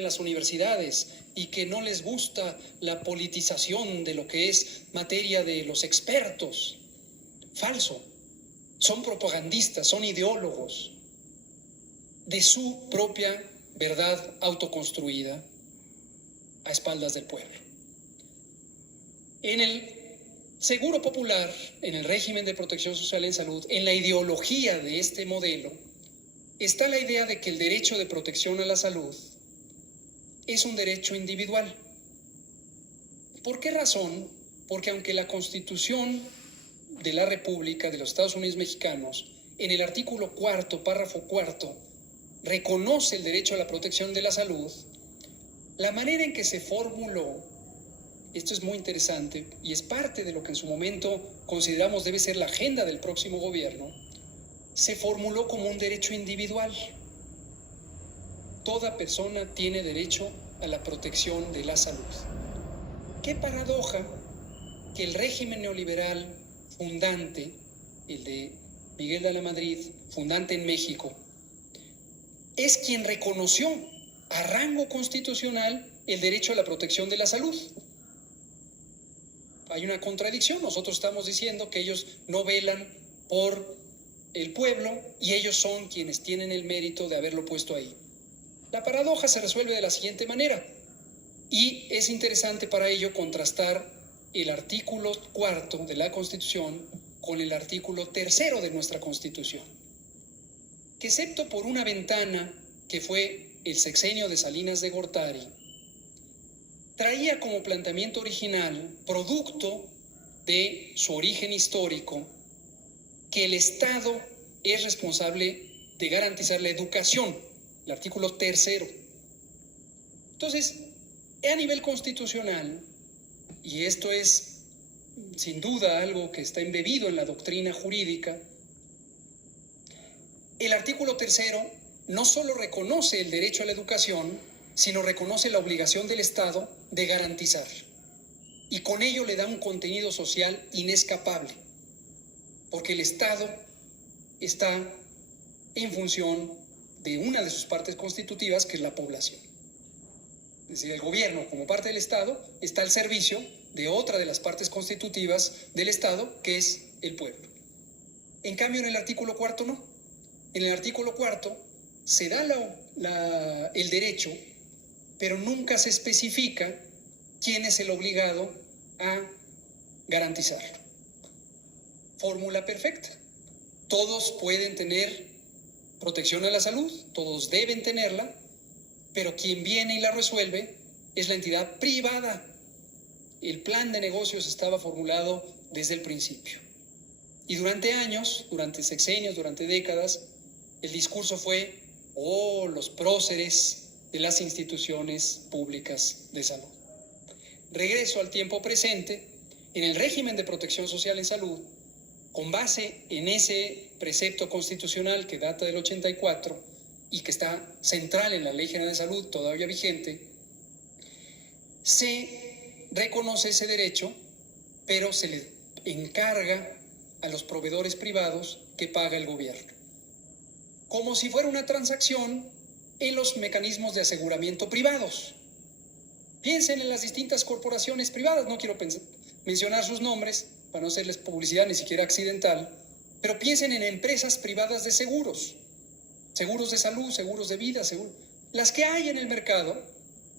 en las universidades y que no les gusta la politización de lo que es materia de los expertos. Falso. Son propagandistas, son ideólogos de su propia verdad autoconstruida a espaldas del pueblo. En el Seguro Popular, en el régimen de protección social en salud, en la ideología de este modelo, está la idea de que el derecho de protección a la salud es un derecho individual. ¿Por qué razón? Porque aunque la Constitución de la República de los Estados Unidos Mexicanos, en el artículo 4, párrafo 4, reconoce el derecho a la protección de la salud, la manera en que se formuló, esto es muy interesante y es parte de lo que en su momento consideramos debe ser la agenda del próximo gobierno, se formuló como un derecho individual. Toda persona tiene derecho a la protección de la salud. Qué paradoja que el régimen neoliberal fundante, el de Miguel de la Madrid, fundante en México, es quien reconoció a rango constitucional el derecho a la protección de la salud. Hay una contradicción. Nosotros estamos diciendo que ellos no velan por el pueblo y ellos son quienes tienen el mérito de haberlo puesto ahí. La paradoja se resuelve de la siguiente manera y es interesante para ello contrastar el artículo 4 de la Constitución con el artículo 3 de nuestra Constitución, que excepto por una ventana que fue el sexenio de Salinas de Gortari, traía como planteamiento original, producto de su origen histórico, que el Estado es responsable de garantizar la educación, el artículo 3. Entonces, a nivel constitucional, y esto es sin duda algo que está embebido en la doctrina jurídica, el artículo 3 no solo reconoce el derecho a la educación, sino reconoce la obligación del Estado de garantizar. Y con ello le da un contenido social inescapable, porque el Estado está en función de una de sus partes constitutivas, que es la población. Es decir, el gobierno, como parte del Estado, está al servicio de otra de las partes constitutivas del Estado, que es el pueblo. En cambio, en el artículo 4 no. En el artículo 4 se da el derecho, pero nunca se especifica quién es el obligado a garantizarlo. Fórmula perfecta. Todos pueden tener protección a la salud, todos deben tenerla, pero quien viene y la resuelve es la entidad privada. El plan de negocios estaba formulado desde el principio. Y durante años, durante sexenios, durante décadas, el discurso fue, los próceres de las instituciones públicas de salud. Regreso al tiempo presente, en el régimen de protección social en salud, con base en ese precepto constitucional que data del 84 y que está central en la Ley General de Salud todavía vigente, se reconoce ese derecho, pero se le encarga a los proveedores privados que paga el gobierno, como si fuera una transacción en los mecanismos de aseguramiento privados. Piensen en las distintas corporaciones privadas, no quiero mencionar sus nombres para no hacerles publicidad ni siquiera accidental, pero piensen en empresas privadas de seguros, seguros de salud, seguros de vida, las que hay en el mercado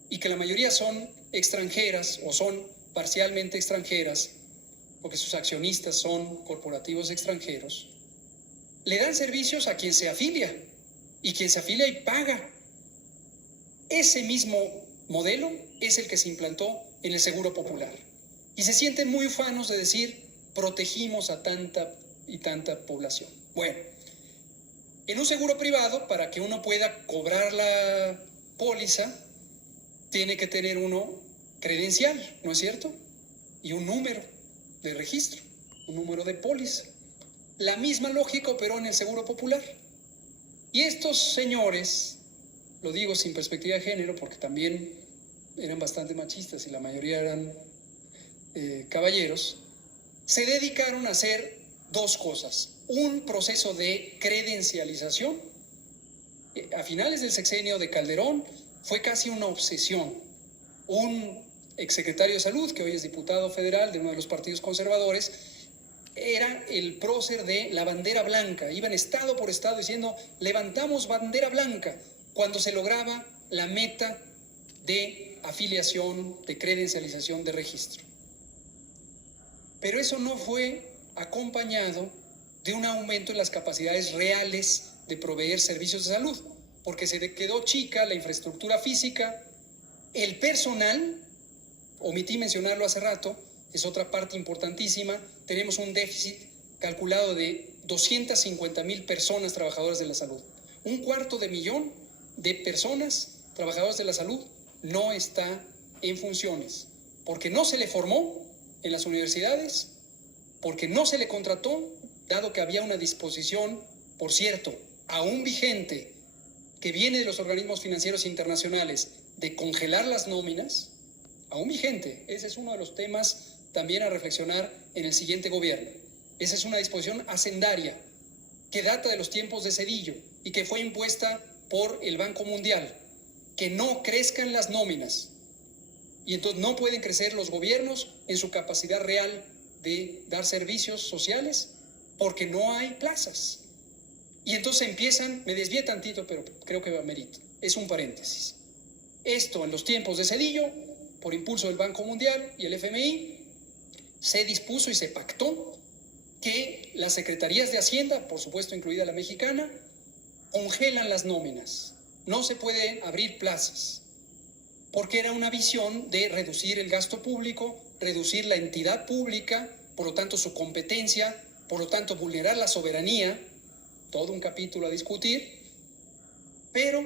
y que la mayoría son extranjeras o son parcialmente extranjeras, porque sus accionistas son corporativos extranjeros, le dan servicios a quien se afilia y quien se afilia y paga. Ese mismo modelo es el que se implantó en el Seguro Popular. Y se sienten muy ufanos de decir, protegimos a tanta y tanta población. Bueno, en un seguro privado, para que uno pueda cobrar la póliza, tiene que tener uno credencial, ¿no es cierto? Y un número de registro, un número de póliza. La misma lógica operó en el Seguro Popular. Y estos señores, lo digo sin perspectiva de género, porque también eran bastante machistas y la mayoría eran caballeros, se dedicaron a hacer dos cosas. Un proceso de credencialización. A finales del sexenio de Calderón fue casi una obsesión. Un exsecretario de Salud, que hoy es diputado federal de uno de los partidos conservadores, era el prócer de la bandera blanca. Iban estado por estado diciendo, levantamos bandera blanca, cuando se lograba la meta de afiliación, de credencialización, de registro. Pero eso no fue acompañado de un aumento en las capacidades reales de proveer servicios de salud, porque se quedó chica la infraestructura física, el personal, omití mencionarlo hace rato, es otra parte importantísima, tenemos un déficit calculado de 250,000 personas trabajadoras de la salud. 250,000 de personas trabajadoras de la salud no está en funciones, porque no se le formó en las universidades, porque no se le contrató, dado que había una disposición, por cierto, aún vigente, que viene de los organismos financieros internacionales, de congelar las nóminas, aún vigente. Ese es uno de los temas también a reflexionar en el siguiente gobierno. Esa es una disposición hacendaria que data de los tiempos de Zedillo y que fue impuesta por el Banco Mundial, que no crezcan las nóminas. Y entonces no pueden crecer los gobiernos en su capacidad real de dar servicios sociales porque no hay plazas. Y entonces empiezan, me desvié tantito, pero creo que amerita, es un paréntesis. Esto en los tiempos de Zedillo, por impulso del Banco Mundial y el FMI, se dispuso y se pactó que las secretarías de Hacienda, por supuesto incluida la mexicana, congelan las nóminas. No se pueden abrir plazas, porque era una visión de reducir el gasto público, reducir la entidad pública, por lo tanto su competencia, por lo tanto vulnerar la soberanía, todo un capítulo a discutir, pero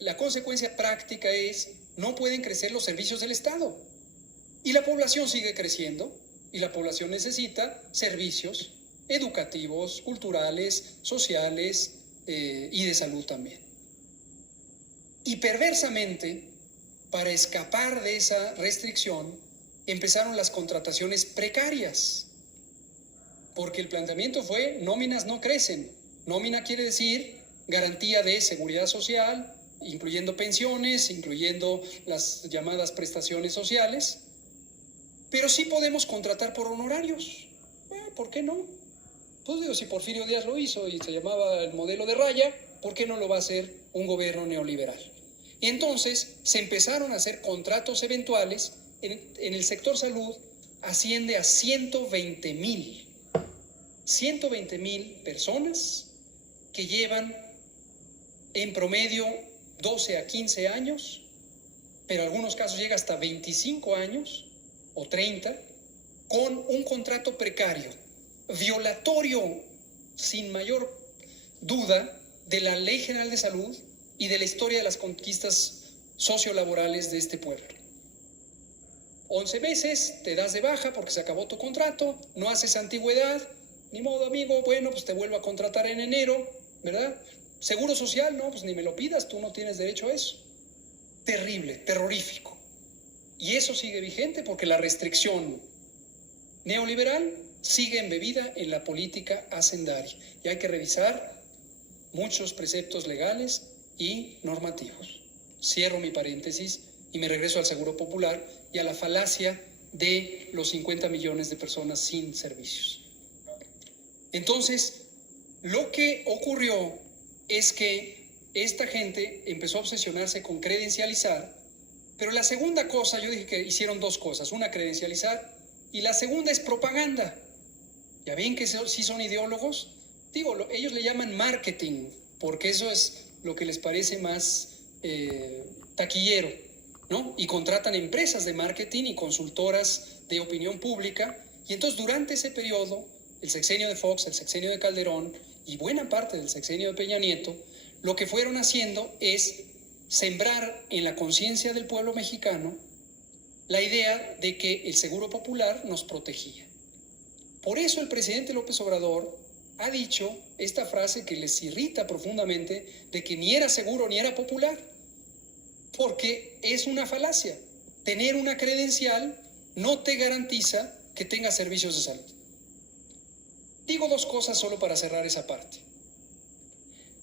la consecuencia práctica es no pueden crecer los servicios del Estado y la población sigue creciendo y la población necesita servicios educativos, culturales, sociales y de salud también. Y perversamente, para escapar de esa restricción, empezaron las contrataciones precarias, porque el planteamiento fue nóminas no crecen. Nómina quiere decir garantía de seguridad social, incluyendo pensiones, incluyendo las llamadas prestaciones sociales, pero sí podemos contratar por honorarios. ¿Por qué no? Pues digo, si Porfirio Díaz lo hizo y se llamaba el modelo de raya, ¿por qué no lo va a hacer un gobierno neoliberal? Y entonces se empezaron a hacer contratos eventuales. En el sector salud asciende a 120,000 personas que llevan en promedio 12 a 15 años, pero en algunos casos llega hasta 25 años o 30, con un contrato precario, violatorio sin mayor duda de la Ley General de Salud y de la historia de las conquistas sociolaborales de este pueblo. 11 meses, te das de baja porque se acabó tu contrato, no haces antigüedad, ni modo amigo, bueno, pues te vuelvo a contratar en enero, ¿verdad? Seguro social, no, pues ni me lo pidas, tú no tienes derecho a eso. Terrible, terrorífico. Y eso sigue vigente porque la restricción neoliberal sigue embebida en la política hacendaria. Y hay que revisar muchos preceptos legales y normativos. Cierro mi paréntesis y me regreso al Seguro Popular y a la falacia de los 50 millones de personas sin servicios. Entonces, lo que ocurrió es que esta gente empezó a obsesionarse con credencializar, pero la segunda cosa, yo dije que hicieron dos cosas, una credencializar y la segunda es propaganda. ¿Ya ven que sí son ideólogos? Digo, ellos le llaman marketing, porque eso es lo que les parece más taquillero, ¿no? Y contratan empresas de marketing y consultoras de opinión pública, y entonces durante ese periodo, el sexenio de Fox, el sexenio de Calderón y buena parte del sexenio de Peña Nieto, lo que fueron haciendo es sembrar en la conciencia del pueblo mexicano la idea de que el Seguro Popular nos protegía. Por eso el presidente López Obrador ha dicho esta frase que les irrita profundamente, de que ni era seguro ni era popular, porque es una falacia. Tener una credencial no te garantiza que tengas servicios de salud. Digo dos cosas solo para cerrar esa parte.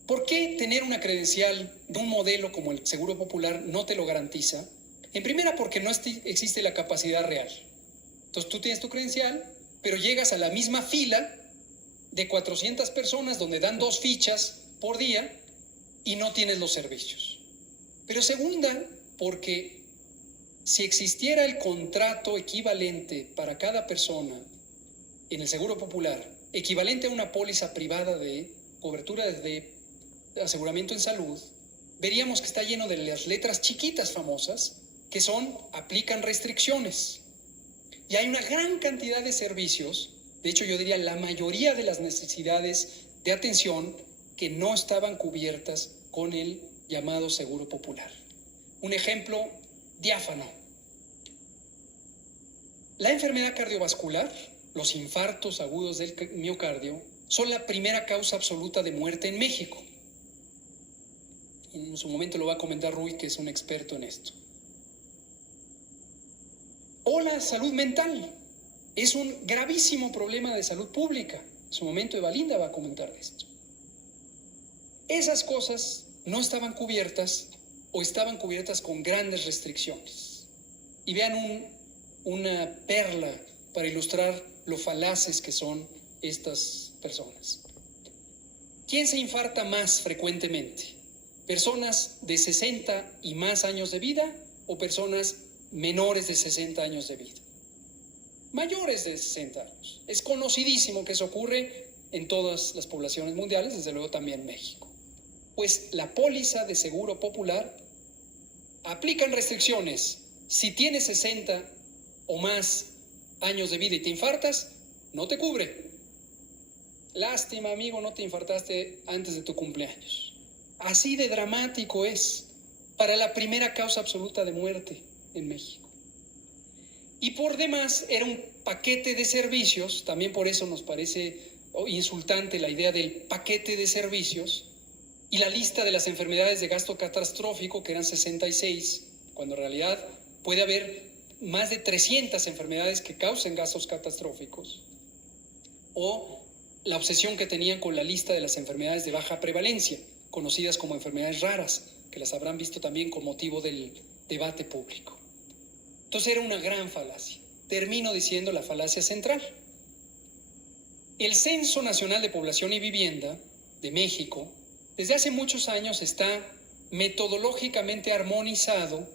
¿Por qué tener una credencial de un modelo como el Seguro Popular no te lo garantiza? En primera, porque no existe la capacidad real. Entonces tú tienes tu credencial, pero llegas a la misma fila de 400 personas donde dan 2 fichas por día y no tienes los servicios. Pero segunda, porque si existiera el contrato equivalente para cada persona en el Seguro Popular, equivalente a una póliza privada de cobertura de aseguramiento en salud, veríamos que está lleno de las letras chiquitas famosas que son aplican restricciones. Y hay una gran cantidad de servicios, de hecho yo diría la mayoría de las necesidades de atención que no estaban cubiertas con el llamado Seguro Popular. Un ejemplo diáfano. La enfermedad cardiovascular, los infartos agudos del miocardio, son la primera causa absoluta de muerte en México. En su momento lo va a comentar Rui, que es un experto en esto. O la salud mental. Es un gravísimo problema de salud pública. En su momento Evalinda va a comentar esto. Esas cosas no estaban cubiertas o estaban cubiertas con grandes restricciones. Y vean una perla para ilustrar lo falaces que son estas personas. ¿Quién se infarta más frecuentemente? ¿Personas de 60 y más años de vida o personas menores de 60 años de vida? Mayores de 60 años. Es conocidísimo que eso ocurre en todas las poblaciones mundiales, desde luego también en México. Pues la póliza de Seguro Popular aplican restricciones. Si tienes 60 o más años de vida y te infartas, no te cubre. Lástima, amigo, no te infartaste antes de tu cumpleaños. Así de dramático es para la primera causa absoluta de muerte en México. Y por demás era un paquete de servicios, también por eso nos parece insultante la idea del paquete de servicios y la lista de las enfermedades de gasto catastrófico, que eran 66, cuando en realidad puede haber más de 300 enfermedades que causen gastos catastróficos, o la obsesión que tenían con la lista de las enfermedades de baja prevalencia, conocidas como enfermedades raras, que las habrán visto también con motivo del debate público. Entonces era una gran falacia. Termino diciendo la falacia central. El Censo Nacional de Población y Vivienda de México, desde hace muchos años está metodológicamente armonizado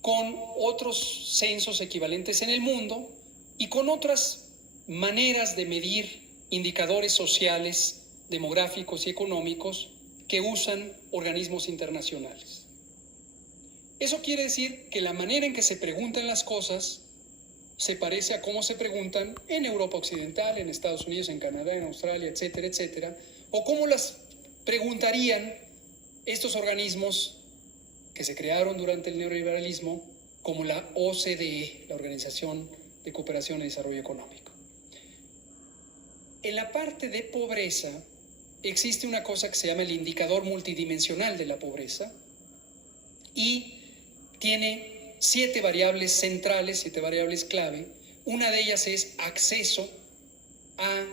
con otros censos equivalentes en el mundo y con otras maneras de medir indicadores sociales, demográficos y económicos que usan organismos internacionales. Eso quiere decir que la manera en que se preguntan las cosas se parece a cómo se preguntan en Europa Occidental, en Estados Unidos, en Canadá, en Australia, etcétera, etcétera, o cómo las preguntarían estos organismos que se crearon durante el neoliberalismo, como la OCDE, la Organización de Cooperación y Desarrollo Económico. En la parte de pobreza existe una cosa que se llama el indicador multidimensional de la pobreza y tiene 7 variables centrales, 7 variables clave. Una de ellas es acceso a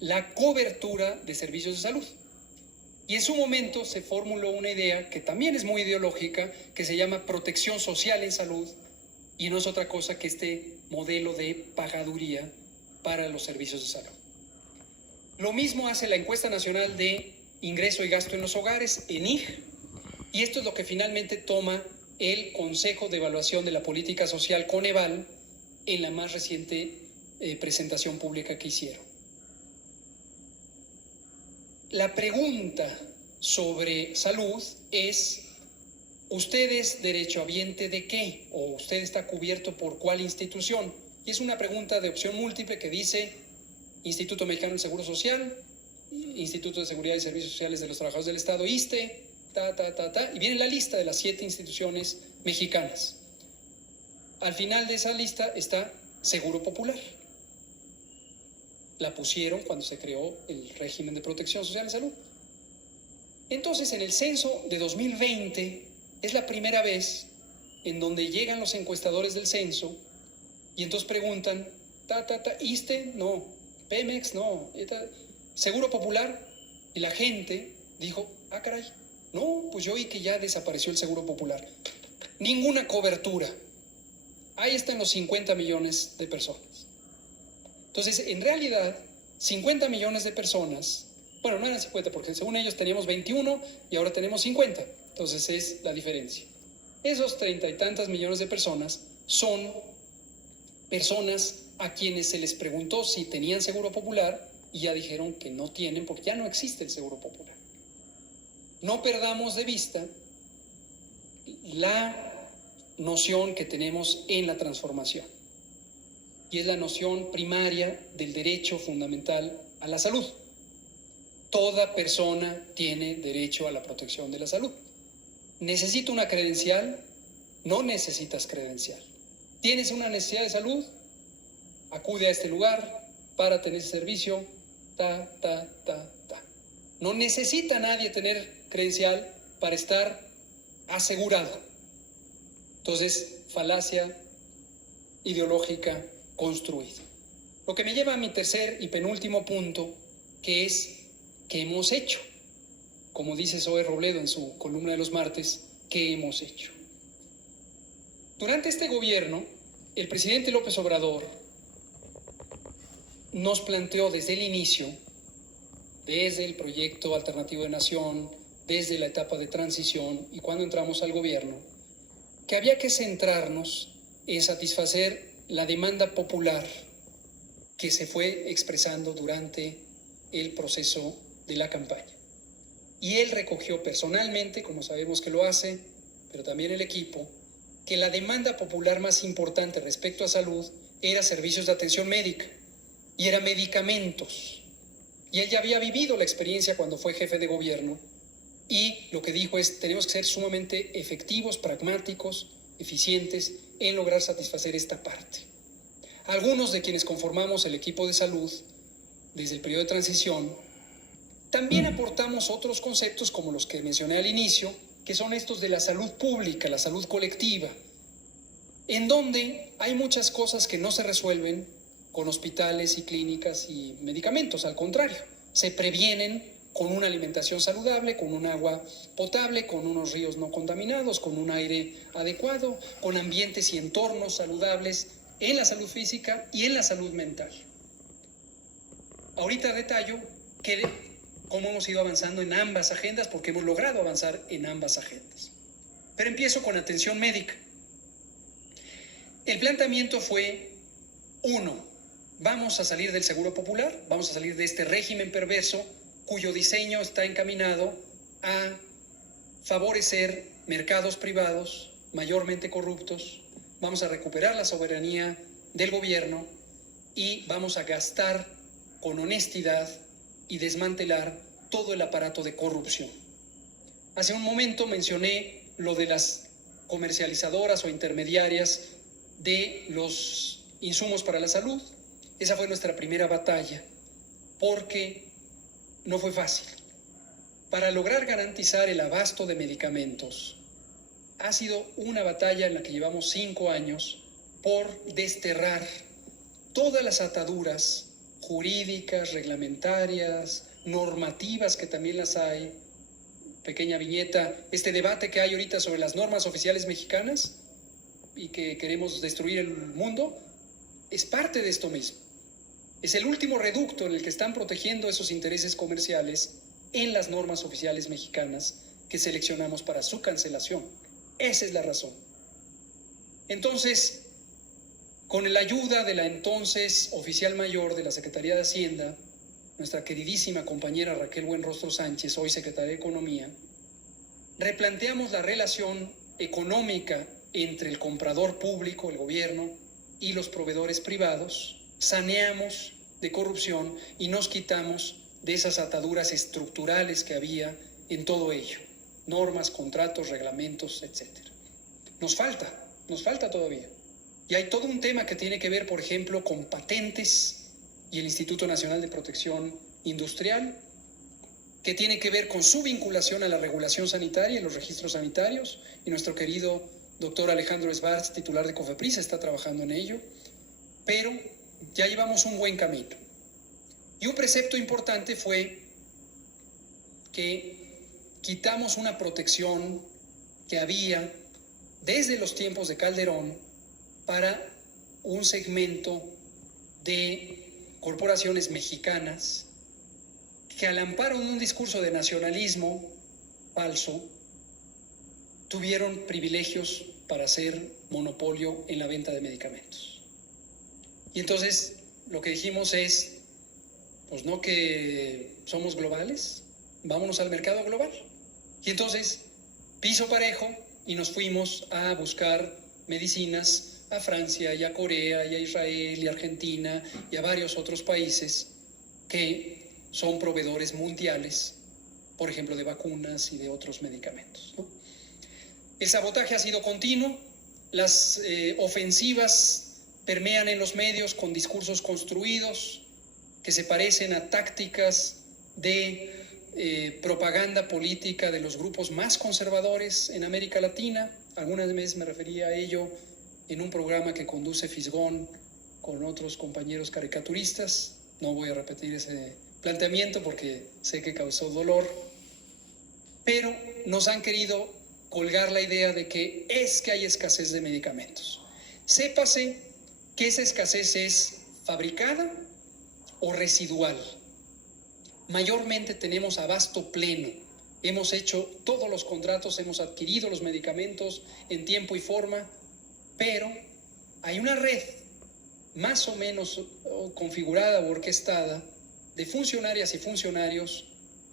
la cobertura de servicios de salud. Y en su momento se formuló una idea que también es muy ideológica, que se llama protección social en salud, y no es otra cosa que este modelo de pagaduría para los servicios de salud. Lo mismo hace la Encuesta Nacional de Ingreso y Gasto en los Hogares, ENIG, y esto es lo que finalmente toma el Consejo de Evaluación de la Política Social, Coneval, en la más reciente presentación pública que hicieron. La pregunta sobre salud es: ¿usted es derechohabiente de qué? ¿O usted está cubierto por cuál institución? Y es una pregunta de opción múltiple que dice Instituto Mexicano del Seguro Social, Instituto de Seguridad y Servicios Sociales de los Trabajadores del Estado, ISSSTE, y viene la lista de las 7 instituciones mexicanas. Al final de esa lista está Seguro Popular. La pusieron cuando se creó el régimen de protección social en salud. Entonces, en el censo de 2020 es la primera vez en donde llegan los encuestadores del censo y entonces preguntan, ISSSTE, no, Pemex, no, Seguro Popular, y la gente dijo, ah, caray, no, pues yo oí que ya desapareció el Seguro Popular. Ninguna cobertura. Ahí están los 50 millones de personas. Entonces, en realidad, 50 millones de personas, bueno, no eran 50, porque según ellos teníamos 21 y ahora tenemos 50. Entonces es la diferencia. Esos 30 y tantos millones de personas son personas a quienes se les preguntó si tenían Seguro Popular y ya dijeron que no tienen porque ya no existe el Seguro Popular. No perdamos de vista la noción que tenemos en la transformación, y es la noción primaria del derecho fundamental a la salud. Toda persona tiene derecho a la protección de la salud. ¿Necesito una credencial? No necesitas credencial. ¿Tienes una necesidad de salud? Acude a este lugar para tener ese servicio. No necesita nadie tener credencial para estar asegurado. Entonces, falacia ideológica construida. Lo que me lleva a mi tercer y penúltimo punto, que es ¿qué hemos hecho? Como dice Zoe Robledo en su columna de los martes, ¿qué hemos hecho? Durante este gobierno, el presidente López Obrador nos planteó desde el inicio, desde el proyecto alternativo de nación, desde la etapa de transición y cuando entramos al gobierno, que había que centrarnos en satisfacer la demanda popular que se fue expresando durante el proceso de la campaña. Y él recogió personalmente, como sabemos que lo hace, pero también el equipo, que la demanda popular más importante respecto a salud era servicios de atención médica y era medicamentos. Y él ya había vivido la experiencia cuando fue jefe de gobierno y lo que dijo es, tenemos que ser sumamente efectivos, pragmáticos, eficientes en lograr satisfacer esta parte. Algunos de quienes conformamos el equipo de salud desde el periodo de transición también aportamos otros conceptos como los que mencioné al inicio, que son estos de la salud pública, la salud colectiva, en donde hay muchas cosas que no se resuelven con hospitales y clínicas y medicamentos, al contrario, se previenen con una alimentación saludable, con un agua potable, con unos ríos no contaminados, con un aire adecuado, con ambientes y entornos saludables en la salud física y en la salud mental. Ahorita detallo cómo hemos ido avanzando en ambas agendas, porque hemos logrado avanzar en ambas agendas. Pero empiezo con atención médica. El planteamiento fue, 1, vamos a salir del Seguro Popular, vamos a salir de este régimen perverso cuyo diseño está encaminado a favorecer mercados privados mayormente corruptos, vamos a recuperar la soberanía del gobierno y vamos a gastar con honestidad y desmantelar todo el aparato de corrupción. Hace un momento mencioné lo de las comercializadoras o intermediarias de los insumos para la salud. Esa fue nuestra primera batalla, porque no fue fácil. Para lograr garantizar el abasto de medicamentos, ha sido una batalla en la que llevamos 5 años por desterrar todas las ataduras jurídicas, reglamentarias, normativas, que también las hay. Pequeña viñeta, este debate que hay ahorita sobre las normas oficiales mexicanas y que queremos destruir el mundo, es parte de esto mismo. Es el último reducto en el que están protegiendo esos intereses comerciales en las normas oficiales mexicanas que seleccionamos para su cancelación. Esa es la razón. Entonces, con la ayuda de la entonces oficial mayor de la Secretaría de Hacienda, nuestra queridísima compañera Raquel Buenrostro Sánchez, hoy secretaria de Economía, replanteamos la relación económica entre el comprador público, el gobierno, y los proveedores privados, saneamos de corrupción y nos quitamos de esas ataduras estructurales que había en todo ello, normas, contratos, reglamentos, etc. Nos falta todavía. Y hay todo un tema que tiene que ver, por ejemplo, con patentes y el Instituto Nacional de Protección Industrial, que tiene que ver con su vinculación a la regulación sanitaria y los registros sanitarios, y nuestro querido doctor Alejandro Schwartz, titular de COFEPRIS, está trabajando en ello, pero ya llevamos un buen camino. Y un precepto importante fue que quitamos una protección que había desde los tiempos de Calderón para un segmento de corporaciones mexicanas que, al amparo de un discurso de nacionalismo falso, tuvieron privilegios para hacer monopolio en la venta de medicamentos. Y entonces lo que dijimos es, pues no, que somos globales, vámonos al mercado global. Y entonces, piso parejo, y nos fuimos a buscar medicinas a Francia y a Corea y a Israel y a Argentina y a varios otros países que son proveedores mundiales, por ejemplo, de vacunas y de otros medicamentos, ¿no? El sabotaje ha sido continuo, las ofensivas permean en los medios con discursos construidos que se parecen a tácticas de propaganda política de los grupos más conservadores en América Latina. Algunas veces me refería a ello en un programa que conduce Fisgón con otros compañeros caricaturistas. No voy a repetir ese planteamiento porque sé que causó dolor, pero nos han querido colgar la idea de que hay escasez de medicamentos. Sépase que esa escasez es fabricada o residual. Mayormente tenemos abasto pleno. Hemos hecho todos los contratos, hemos adquirido los medicamentos en tiempo y forma, pero hay una red más o menos configurada o orquestada de funcionarias y funcionarios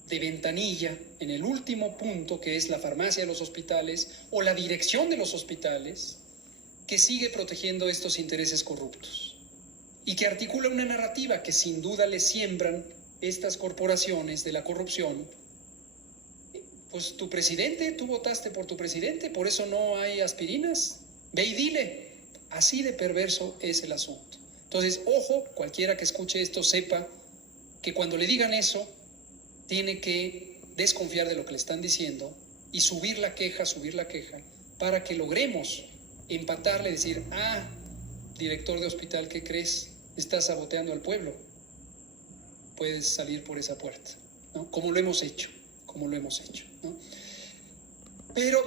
de ventanilla en el último punto, que es la farmacia de los hospitales o la dirección de los hospitales, que sigue protegiendo estos intereses corruptos y que articula una narrativa que sin duda le siembran estas corporaciones de la corrupción. Pues tu presidente, tú votaste por tu presidente, por eso no hay aspirinas, ve y dile. Así de perverso es el asunto. Entonces, ojo, cualquiera que escuche esto sepa que cuando le digan eso, tiene que desconfiar de lo que le están diciendo y subir la queja, para que logremos empatarle, decir, director de hospital, ¿qué crees? Estás saboteando al pueblo. Puedes salir por esa puerta, ¿no? Como lo hemos hecho, ¿no? Pero